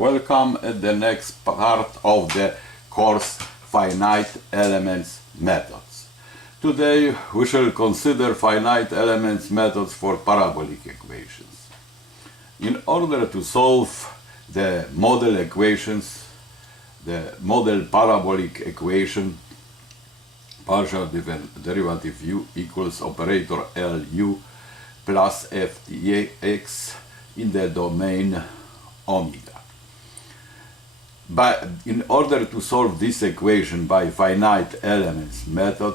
Welcome at the next part of the course Finite Elements Methods. Today we shall consider finite elements methods for parabolic equations. In order to solve the model equations, the model parabolic equation, partial derivative u equals operator Lu plus ftx in the domain omega. But in order to solve this equation by finite elements method,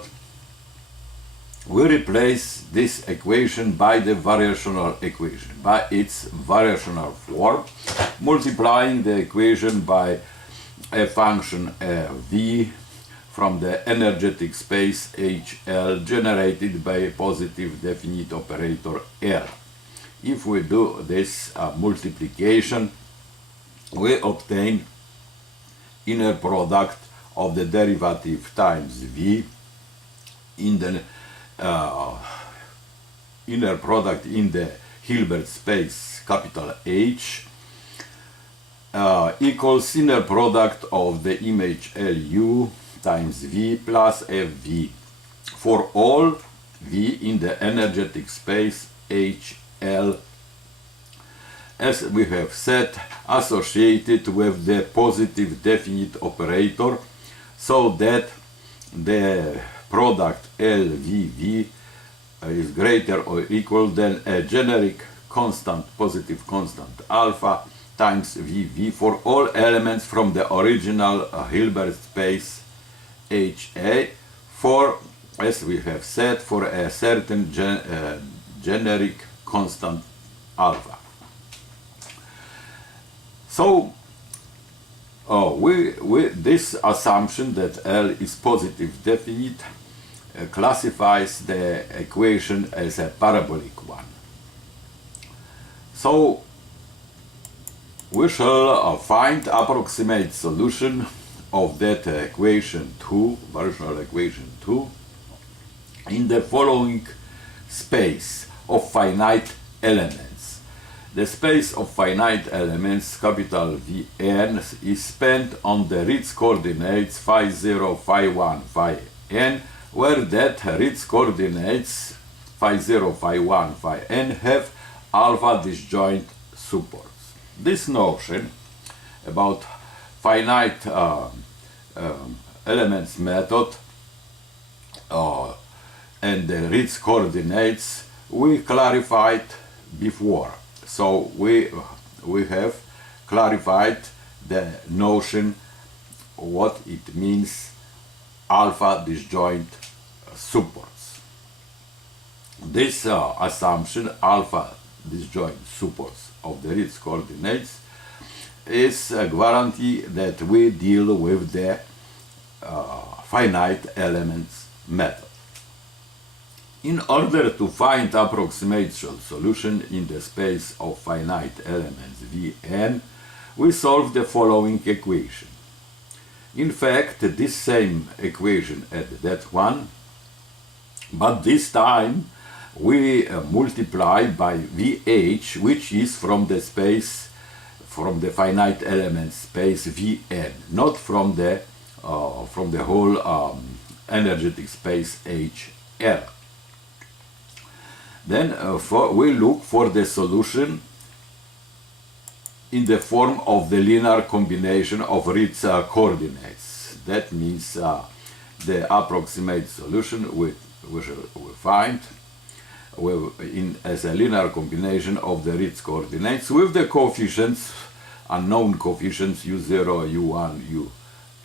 we replace this equation by the variational equation, by its variational form, multiplying the equation by a function v from the energetic space HL generated by a positive definite operator L. If we do this multiplication, we obtain inner product of the derivative times v in the inner product in the Hilbert space capital H equals inner product of the image Lu times v plus fv for all v in the energetic space HL, as we have said, associated with the positive definite operator, so that the product LVV is greater or equal than a generic constant, positive constant alpha times VV for all elements from the original Hilbert space HA for, as we have said, for a certain generic constant alpha. So this assumption that L is positive definite classifies the equation as a parabolic one. So we shall find approximate solution of that equation 2, variational equation 2, in the following space of finite elements. The space of finite elements, capital Vn, is spent on the Ritz coordinates phi 0, phi 1, phi n, where that Ritz coordinates phi 0, phi 1, phi n have alpha disjoint supports. This notion about finite elements method and the Ritz coordinates we clarified before. So we have clarified the notion what it means alpha disjoint supports. This assumption, alpha disjoint supports of the Ritz coordinates, is a guarantee that we deal with the finite elements method. In order to find approximate solution in the space of finite elements Vn, we solve the following equation. In fact, this same equation as that one, but this time we multiply by Vh, which is from the space, from the finite element space Vn, not from the whole energetic space HL. Then we look for the solution in the form of the linear combination of Ritz coordinates. That means the approximate solution we shall find as a linear combination of the Ritz coordinates with the coefficients, unknown coefficients u0, u1,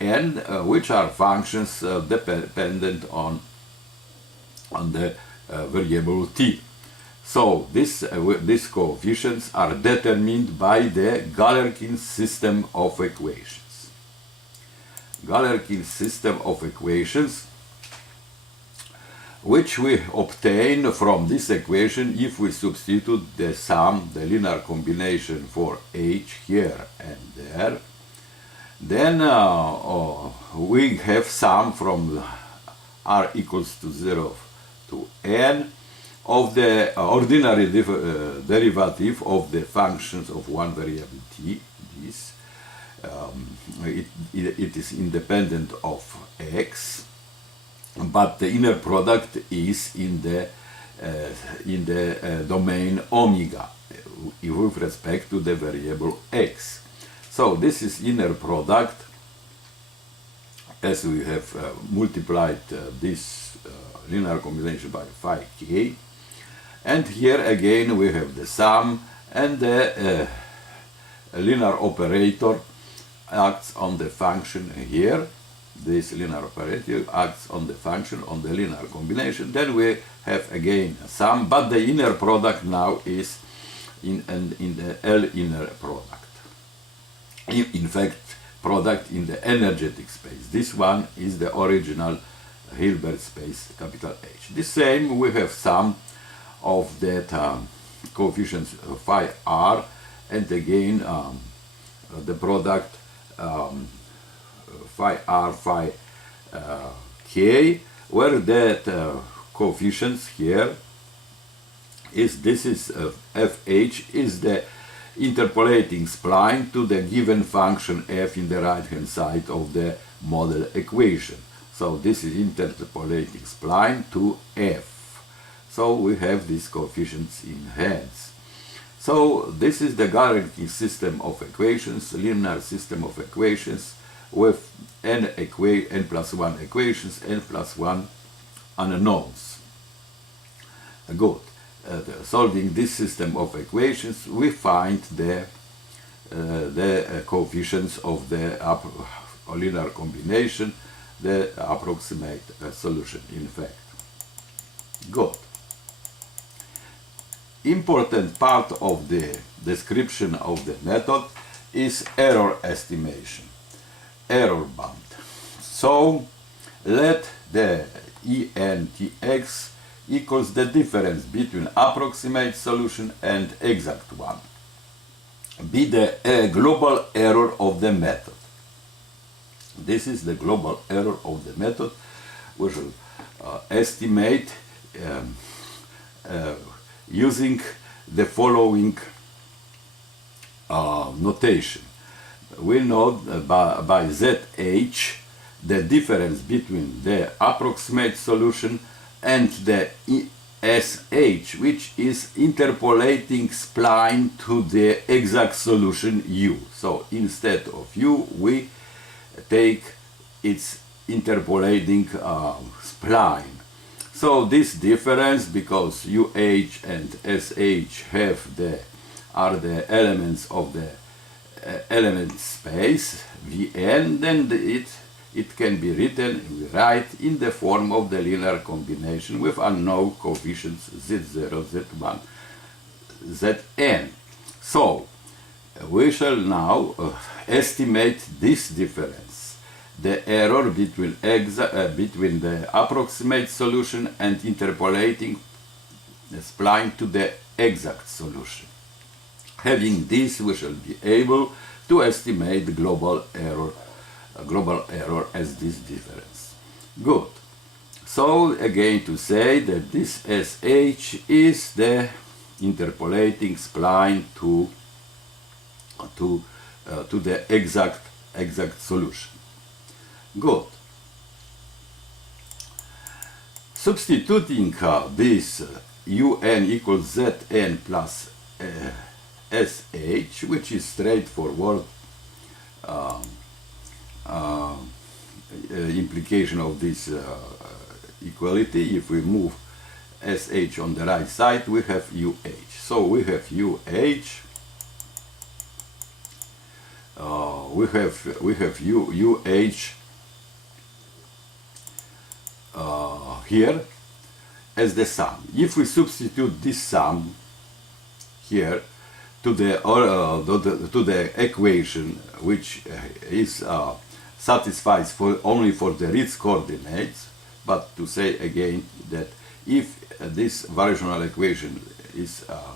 un, which are functions dependent on the variable t. So these coefficients are determined by the Galerkin system of equations. Galerkin system of equations, which we obtain from this equation if we substitute the sum, the linear combination for h here and there. Then we have sum from r equals to 0 to n of the ordinary derivative of the functions of one variable t, this, it is independent of x, but the inner product is in the domain omega with respect to the variable x. So this is inner product, as we have multiplied this linear combination by phi k, and here again we have the sum, and the linear operator acts on the function here. This linear operator acts on the function on the linear combination. Then we have again a sum, but the inner product now is in the L inner product. In fact, product in the energetic space. This one is the original Hilbert space capital H. The same, we have sum of that coefficients phi r, and again the product phi r phi k, where that coefficients here is, this is fh is the interpolating spline to the given function f in the right hand side of the model equation. So this is interpolating spline to f. So we have these coefficients in hands. So this is the guaranteed system of equations, linear system of equations with n plus 1 equations, n plus 1 unknowns. Good. Solving this system of equations, we find the coefficients of the linear combination, the approximate solution, in fact. Good. Important part of the description of the method is error estimation, error bound. So let the ENTX equals the difference between approximate solution and exact one, be the global error of the method. This is the global error of the method. We shall estimate using the following notation. We know by ZH the difference between the approximate solution and the SH, which is interpolating spline to the exact solution U. So instead of U, we take its interpolating spline. So this difference, because UH and SH are the elements of the element space Vn, then it can be written, we write in the form of the linear combination with unknown coefficients Z0, Z1, Zn. So we shall now estimate this difference, the error between the approximate solution and interpolating the spline to the exact solution. Having this, we shall be able to estimate the global error as this difference. Good. So again, to say that this SH is the interpolating spline to the exact solution. Good. Substituting this UN equals Zn plus SH, which is straightforward implication of this equality. If we move SH on the right side, we have UH. So we have UH. We have UH here as the sum. If we substitute this sum here to the equation, which is satisfies only for the Ritz coordinates, but to say again that if this variational equation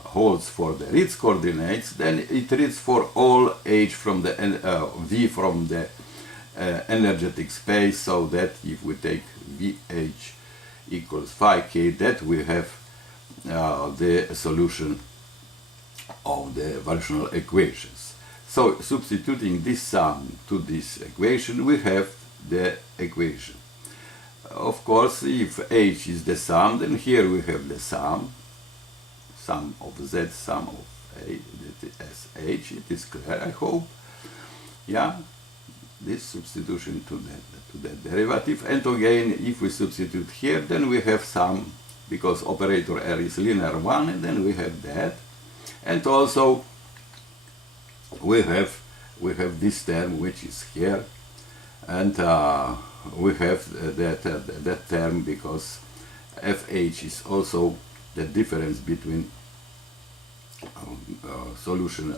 holds for the Ritz coordinates, then it reads for all H from the V from the energetic space, so that if we take VH equals phi k, that we have the solution of the variational equations. So substituting this sum to this equation, we have the equation. Of course, if h is the sum, then here we have the sum of z, sum of a, that is h. It is clear, I hope. Yeah, this substitution to the derivative. And again, if we substitute here, then we have sum, because operator R is linear 1, and then we have that. And also we have this term which is here, and we have that term because fh is also the difference between solution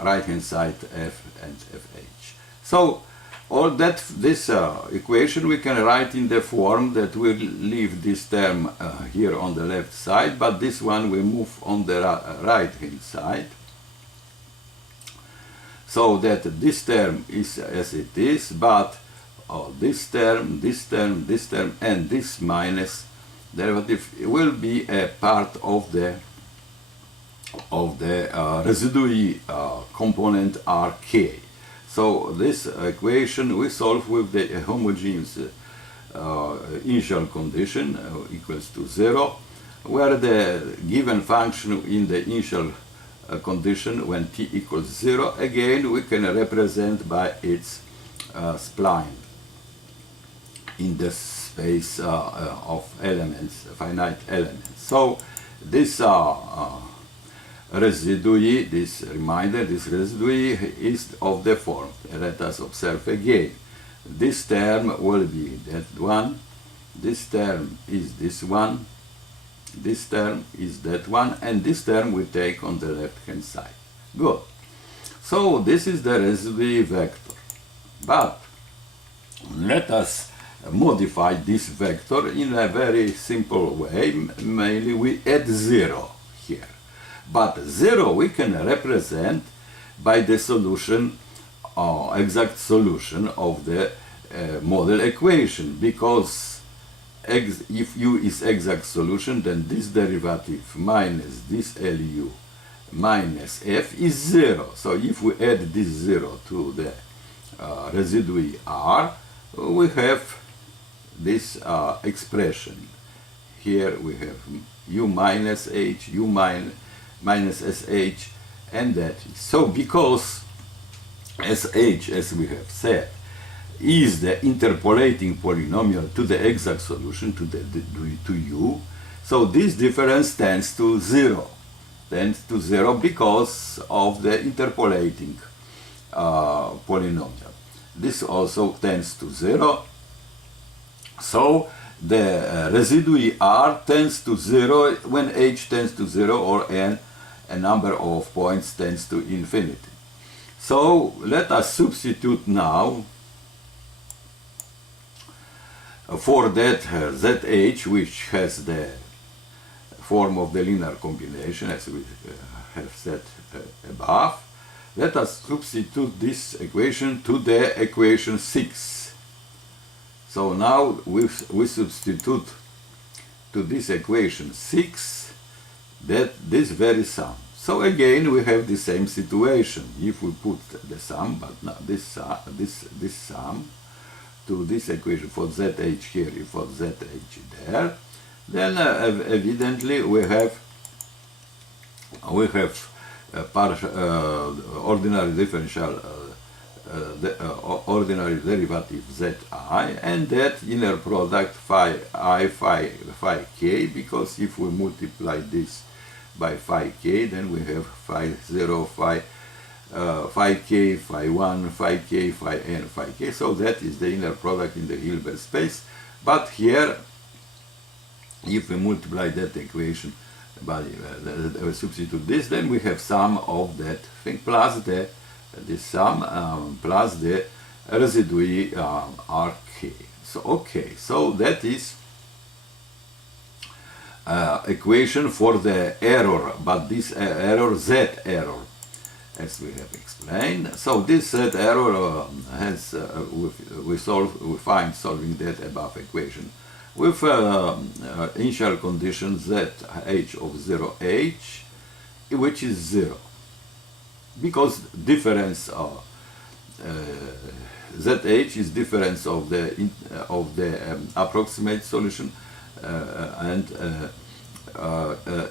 right hand side f and fh. So all that this equation we can write in the form that we leave this term here on the left side, but this one we move on the right hand side, so that this term is as it is, but this term, this term, this term, and this minus derivative will be a part of the residue component Rk. So this equation we solve with the homogeneous initial condition equals to 0, where the given function in the initial condition when t equals 0, again we can represent by its spline in the space of elements, finite elements. So this residue, this residue is of the form. Let us observe again. This term will be that one, this term is this one, this term is that one, and this term we take on the left hand side. Good. So this is the residue vector. But let us modify this vector in a very simple way. Mainly we add 0 here. But 0 we can represent by the solution, exact solution of the model equation, because if u is exact solution, then this derivative minus this Lu minus f is 0. So if we add this 0 to the residue R, we have this expression. Here we have u minus h, u minus sh, and that is. So because sh, as we have said, is the interpolating polynomial to the exact solution, to u, so this difference tends to 0. Tends to 0 because of the interpolating polynomial. This also tends to 0. So the residue R tends to 0 when h tends to 0, or n, a number of points, tends to infinity. So let us substitute now for that zh, which has the form of the linear combination, as we have said above. Let us substitute this equation to the equation 6. So now we substitute to this equation 6 this very sum. So again we have the same situation. If we put the sum, but now this sum to this equation for zh here, for zh there, then evidently we have ordinary differential ordinary derivative zi, and that inner product phi I phi k, because if we multiply this by phi k, then we have phi 0, phi k, phi 1, phi k, phi n, phi k. So that is the inner product in the Hilbert space. But here, if we multiply that equation by substitute this, then we have sum of that thing plus this sum plus the residue Rk. So okay, so that is equation for the error, but this error, z error, as we have explained. So this z error has we find solving that above equation with initial condition zh of 0h, which is 0. because difference ZH is difference of the approximate solution and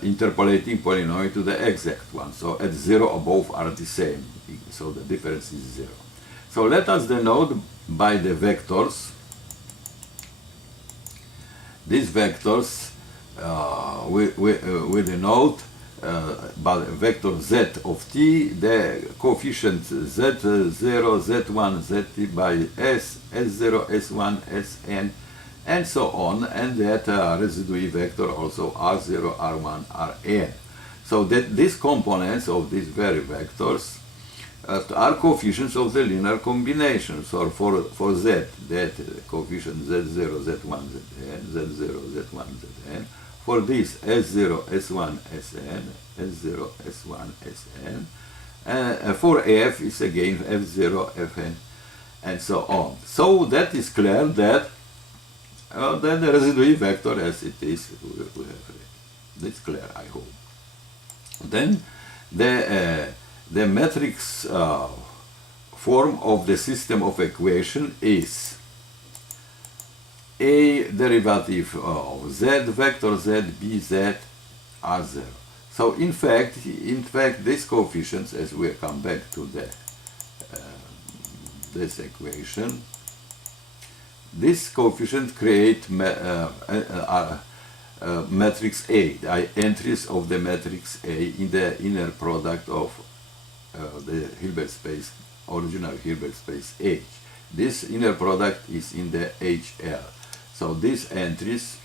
interpolating polynomial to the exact one. So at 0 both are the same, so the difference is 0. So let us denote by the vectors. These vectors we denote by vector z of t, the coefficient z0, z1, zt by s, s0, s1, sn, and so on, and that residue vector also r0, r1, rn. So that these components of these very vectors are coefficients of the linear combinations, or for z, that coefficient z0, z1, zn, z0, z1, zn. For this s0, s1, sn, s0, s1, sn. For f is again f0, fn, and so on. So that is clear that then the residue vector as it is, we have it. It's clear, I hope. Then the matrix form of the system of equation is a derivative of z vector z b z r0. So in fact these coefficients, as we come back to the this equation, this coefficient create matrix A, the entries of the matrix A in the inner product of the Hilbert space, original Hilbert space H. This inner product is in the HL. So these entries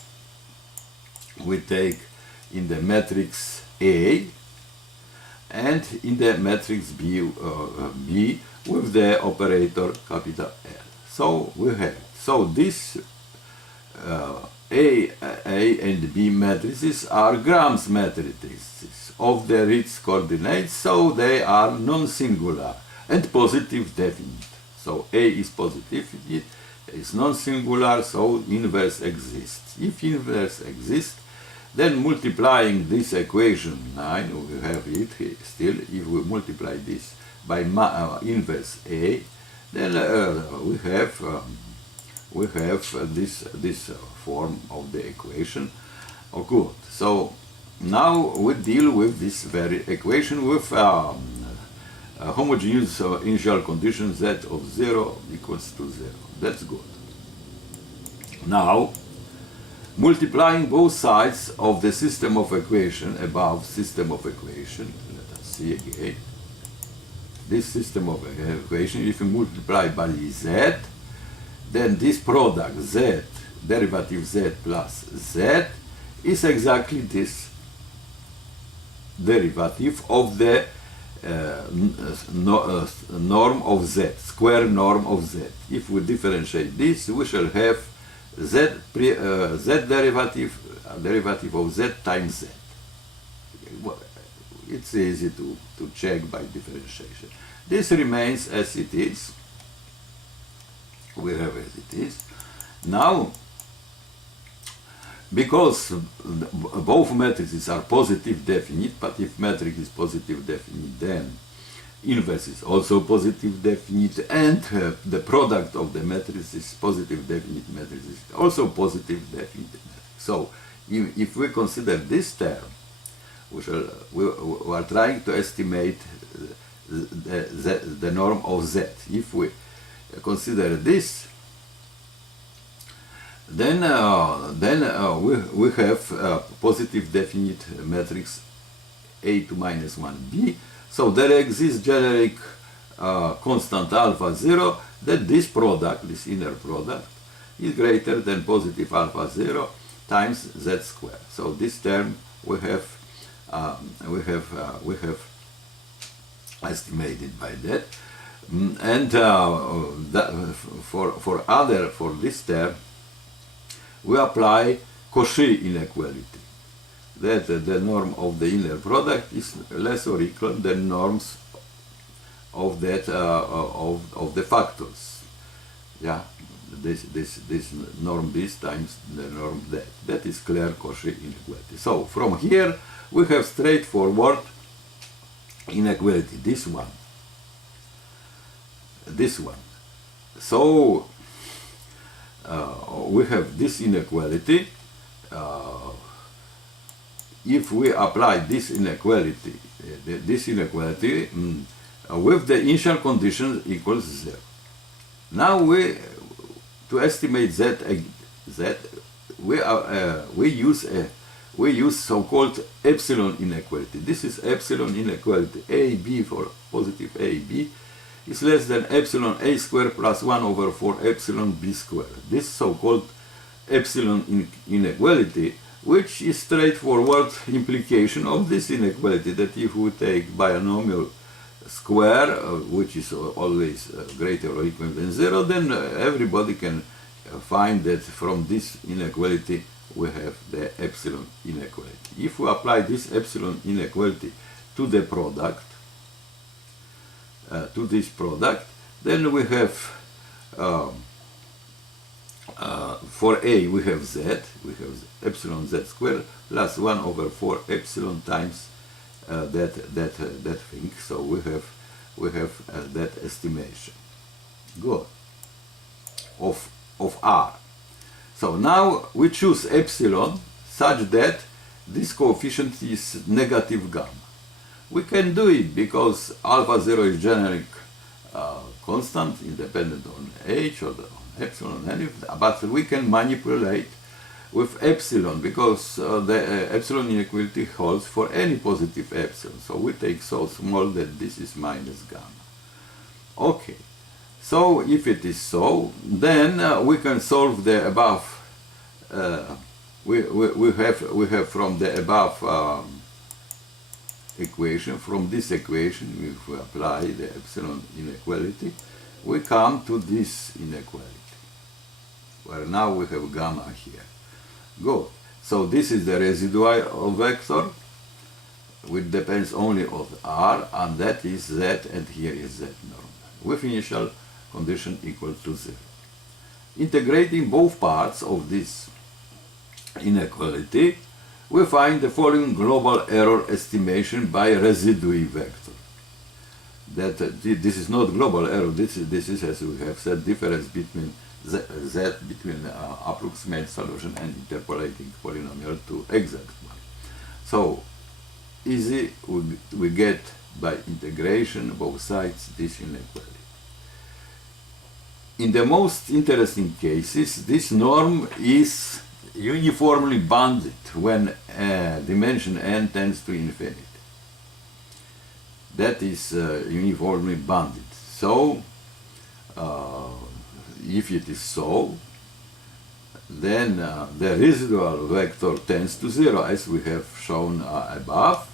we take in the matrix A and in the matrix B with the operator capital L. So we have, so this A and B matrices are Gram's matrices of the Ritz coordinates, so they are non-singular and positive definite. So A is positive, it is non-singular, so inverse exists. If inverse exists, then multiplying this equation 9, we have it here still, if we multiply this by inverse A, then we have this form of the equation. Oh, good. So now we deal with this very equation with homogeneous initial condition z of 0 equals to 0. That's good. Now, multiplying both sides of the system of equation above system of equation, let us see again. This system of equation, if you multiply by z, then this product z, derivative z plus z, is exactly this derivative of the norm of z, square norm of z. If we differentiate this, we shall have z derivative of z times z. It's easy to check by differentiation. This remains as it is. We have as it is. Now, because both matrices are positive definite, but if matrix is positive definite, then inverse is also positive definite, and the product of the matrices is positive definite matrices also positive definite matrix. So if we consider this term, we are trying to estimate the norm of z. If we consider this, then we have positive definite matrix A to minus 1b. So there exists generic constant alpha 0, that this product, this inner product, is greater than positive alpha 0 times z squared. So this term we have estimated by that, and for this term we apply Cauchy inequality, that the norm of the inner product is less or equal than norms of that of the factors. Yeah, this norm this times the norm that. That is clear Cauchy inequality. So from here we have straightforward inequality, this one. So we have this inequality. If we apply this inequality, with the initial condition equals 0. Now to estimate z, we use so-called epsilon inequality. This is epsilon inequality. AB for positive AB is less than epsilon a squared plus 1 over 4 epsilon b squared. This so-called epsilon inequality, which is straightforward implication of this inequality, that if we take binomial square, which is always greater or equal than 0, then everybody can find that from this inequality we have the epsilon inequality. If we apply this epsilon inequality to the product, to this product, then we have for A we have z, we have epsilon z squared plus 1 over 4 epsilon times that thing. So we have that estimation. Good. Of R. So now we choose epsilon such that this coefficient is negative gamma. We can do it because alpha 0 is generic constant, independent on h or on epsilon, but we can manipulate with epsilon because the epsilon inequality holds for any positive epsilon. So we take so small that this is minus gamma. Okay. So if it is so, then we can solve the above. We have from the above equation, from this equation, if we apply the epsilon inequality, we come to this inequality, where now we have gamma here. Good. So this is the residual vector, which depends only on R, and that is z, and here is z normal, with initial condition equal to 0. Integrating both parts of this inequality, we find the following global error estimation by residue vector. That this is not global error, this is, as we have said, difference between z between approximate solution and interpolating polynomial to exact one. So easy, we get by integration both sides this inequality. In the most interesting cases, this norm is uniformly bounded when dimension n tends to infinity. That is uniformly bounded. So, if it is so, then the residual vector tends to 0, as we have shown above.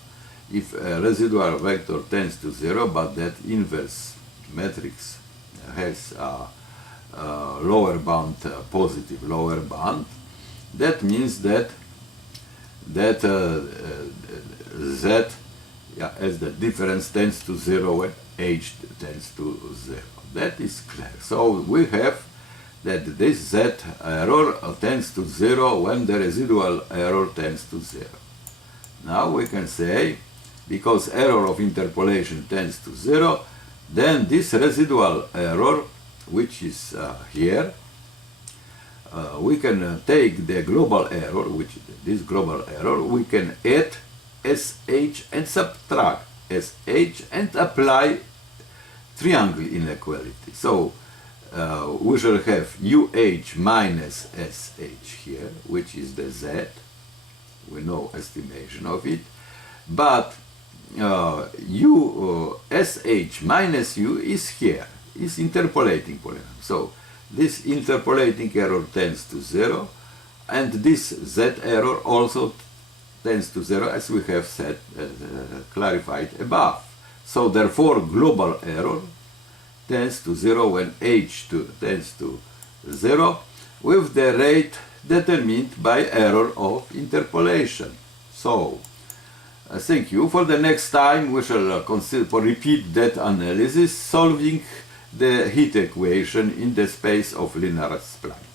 If a residual vector tends to 0, but that inverse matrix has lower bound, positive lower bound, that means that z, as the difference tends to 0 when h tends to 0. That is clear. So we have that this z error tends to 0 when the residual error tends to 0. Now we can say, because error of interpolation tends to 0, then this residual error, which is here, we can take the global error, which is this global error, we can add sh and subtract sh and apply triangle inequality. So we shall have uh minus sh here, which is the z, we know estimation of it, but sh minus u is here, is interpolating polynomial. So this interpolating error tends to 0, and this z error also tends to 0, as we have said, clarified above. So therefore global error tends to 0 when h tends to 0, with the rate determined by error of interpolation. So thank you. For the next time we shall repeat that analysis, solving the heat equation in the space of linear splines.